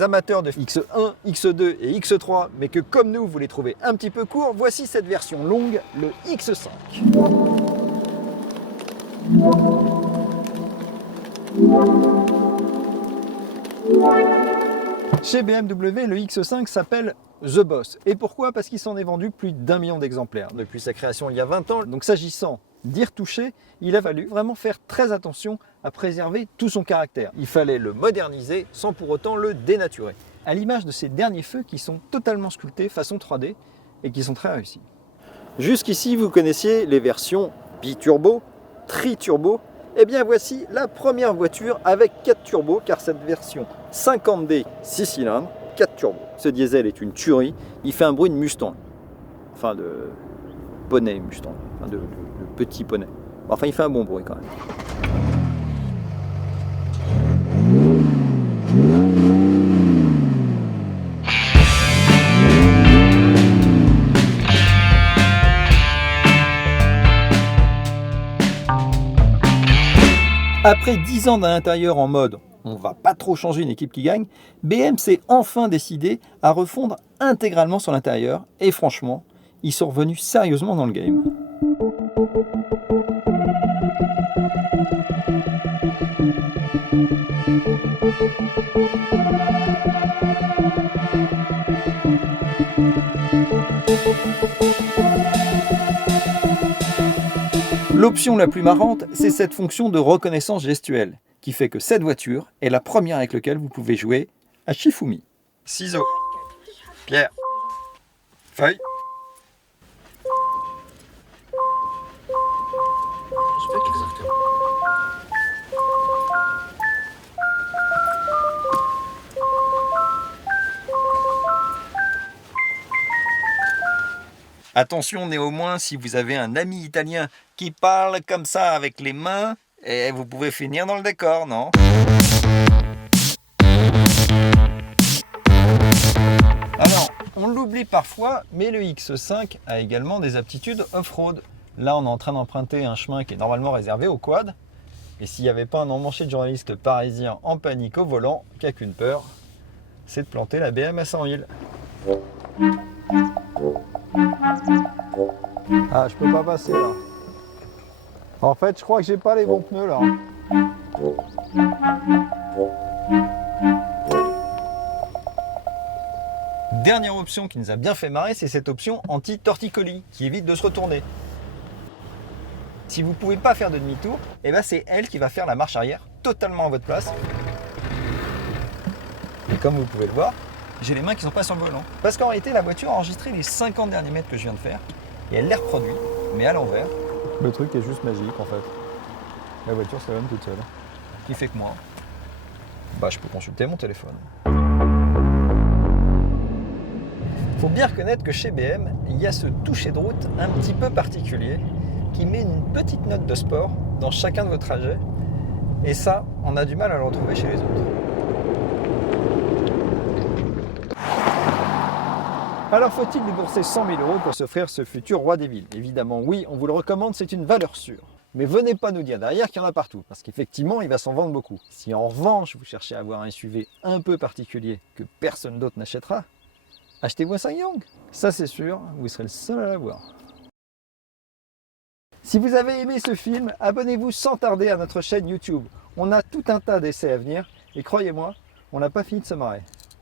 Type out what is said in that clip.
les amateurs de X1, X2 et X3, mais que comme nous, vous les trouvez un petit peu courts, voici cette version longue, le X5. Chez BMW, le X5 s'appelle The Boss. Et pourquoi? Parce qu'il s'en est vendu plus d'1 million d'exemplaires depuis sa création il y a 20 ans. Donc s'agissant d'y retoucher, il a fallu vraiment faire très attention à préserver tout son caractère. Il fallait le moderniser sans pour autant le dénaturer. À l'image de ces derniers feux qui sont totalement sculptés façon 3D et qui sont très réussis. Jusqu'ici, vous connaissiez les versions biturbo, tri-turbo. Eh bien voici la première voiture avec 4 turbos, car cette version 50D 6 cylindres, 4 turbos. Ce diesel est une tuerie, il fait un bruit de Mustang, enfin de poney Mustang, enfin de petit poney. Enfin il fait un bon bruit quand même. Après 10 ans d'un intérieur en mode on va pas trop changer une équipe qui gagne, BM s'est enfin décidé à refondre intégralement son intérieur et franchement, ils sont revenus sérieusement dans le game. L'option la plus marrante, c'est cette fonction de reconnaissance gestuelle, qui fait que cette voiture est la première avec laquelle vous pouvez jouer à Shifumi. Ciseaux, pierre, feuille. Attention néanmoins, si vous avez un ami italien qui parle comme ça avec les mains, et vous pouvez finir dans le décor, non? Alors, on l'oublie parfois, mais le X5 a également des aptitudes off-road. Là, on est en train d'emprunter un chemin qui est normalement réservé aux quads. Et s'il n'y avait pas un emmanché de journalistes parisiens en panique au volant, qui n'a qu'une peur, c'est de planter la BM à 100 000. Ah, je peux pas passer là. En fait, je crois que j'ai pas les bons pneus là. Dernière option qui nous a bien fait marrer, c'est cette option anti-torticolis qui évite de se retourner. Si vous ne pouvez pas faire de demi-tour, eh ben c'est elle qui va faire la marche arrière totalement à votre place. Et comme vous pouvez le voir, j'ai les mains qui sont pas sur le volant. Parce qu'en réalité, la voiture a enregistré les 50 derniers mètres que je viens de faire et elle les reproduit, mais à l'envers. Le truc est juste magique en fait. La voiture se lève toute seule. Ce qui fait que moi, je peux consulter mon téléphone. Faut bien reconnaître que chez BM, il y a ce toucher de route un petit peu particulier qui met une petite note de sport dans chacun de vos trajets. Et ça, on a du mal à le retrouver chez les autres. Alors faut-il débourser 100 000 € pour s'offrir ce futur roi des villes? Évidemment oui, on vous le recommande, c'est une valeur sûre. Mais venez pas nous dire derrière qu'il y en a partout, parce qu'effectivement il va s'en vendre beaucoup. Si en revanche vous cherchez à avoir un SUV un peu particulier que personne d'autre n'achètera, achetez-vous un Sanyong. Ça c'est sûr, vous serez le seul à l'avoir. Si vous avez aimé ce film, abonnez-vous sans tarder à notre chaîne YouTube. On a tout un tas d'essais à venir, et croyez-moi, on n'a pas fini de se marrer.